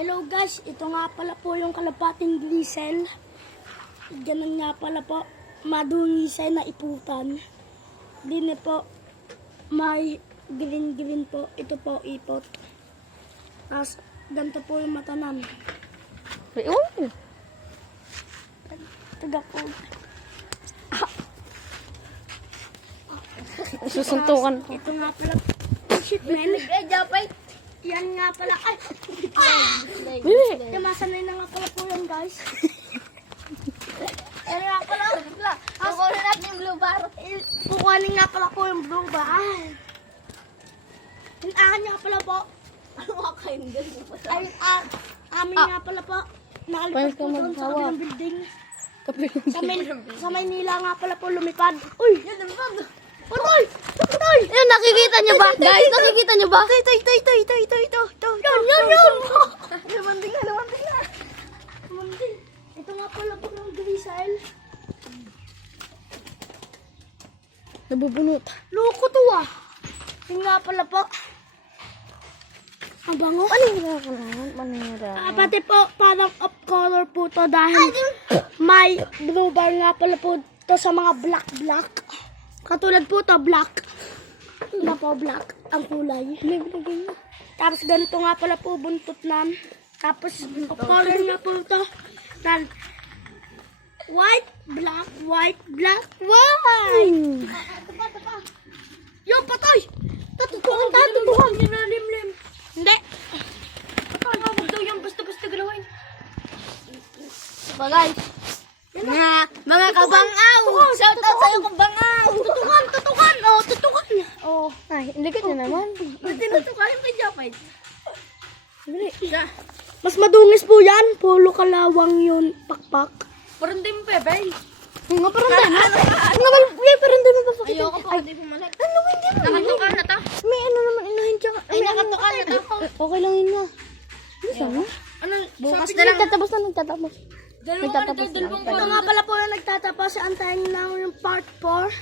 Hello guys, ito nga pala po yung kalapating grisel. Ganun nga pala po, madungisay na iputan. Dini po, may green po. Ito po ipot. Tapos, ganito po yung matanan. Ay, oh! Taga po. Susuntukan ko. Ito nga pala. Shit man. Yan nga pala. Ay! Bili! Masanay na nga pala po yan guys. Yan nga pala. Kukunin natin yung blue bar. Kukunin nga pala po yung blue bar. Yung akin nga pala po. Ano ka kayo ganun pa sa... Ay, amin nga pala po. Nakalipas po doon sa kabilang building. Sa Maynila nga pala po lumipad. Uy! Yan, lumipad. Patay! Patay! Ayun, nakikita nyo ba? Guys, nakikita nyo ba? Yan! Lumanding na. Lumanding. Ito nga pala po ng grisel. Nabubunot. Loko to ah. Yung nga pala po. Ang bango. Manira ka naman, manira. Pati po, parang off color po to dahil may blue bar nga pala po to sa mga black. Katulad po to, black. Na po, black ang kulay. Tapos ganito nga pala po buntot nan. Tapos off color nga po to. White, black, white. Yung patay! Tutukan! Limlim. Hindi. Huwag daw yung basta-basta galawin. Diba guys? Mga kabangaw! Shout out sa'yo kung bangaw! Tutukan! Oh, tutukan! Oh. Ay, hindi ka naman. Ba't tinutukan yung kay Japay? Bili. Mas madungis po yan. Polo kalawang yun. Pakpak. Parang di mo pebay. Nga parang tayo. Nga parang tayo mapapakita. Ayoko pa hindi bumalik. Ano, hindi mo. Nakatuka na ta. May ano naman, inahin siya. Ay, nakatuka na ta. Okay lang yun nga. Ano sana? Ano? Bukas sabi na lang. Nagtatapos na, nagtatapos. Dalawang Nagtatapos na. dalawang Ito nga pala po yung nagtatapos. Antayin lang yung part 4.